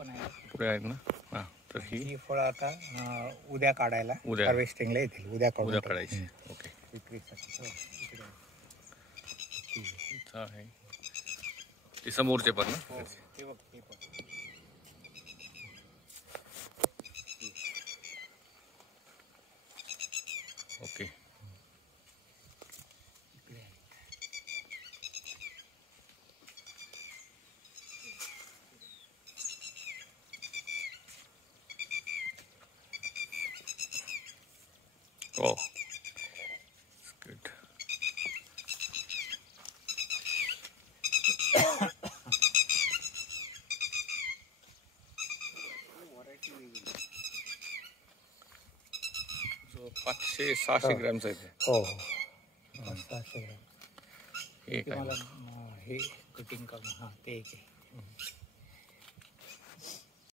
पण आहे. पुढे आहेत ना. हां, तर ही फळं आता उद्या काढायला, उद्या. हार्वेस्टिंगला येतील. उद्या काढून उद्या काढायची. ओके. विक्रीसाठी. हो, इकडे आहे. इथं आहे ते समोरचे पण ना. हो, ते बघ, ते पण. ओके. इकडे आहे. Oh, it's good. व्हरायटी वेगळी. जो 500-600 ग्रॅमचा आहे. हो हो, 500-600 ग्रॅम. हे काय मला हे कटिंग करून, हां ते एक आहे.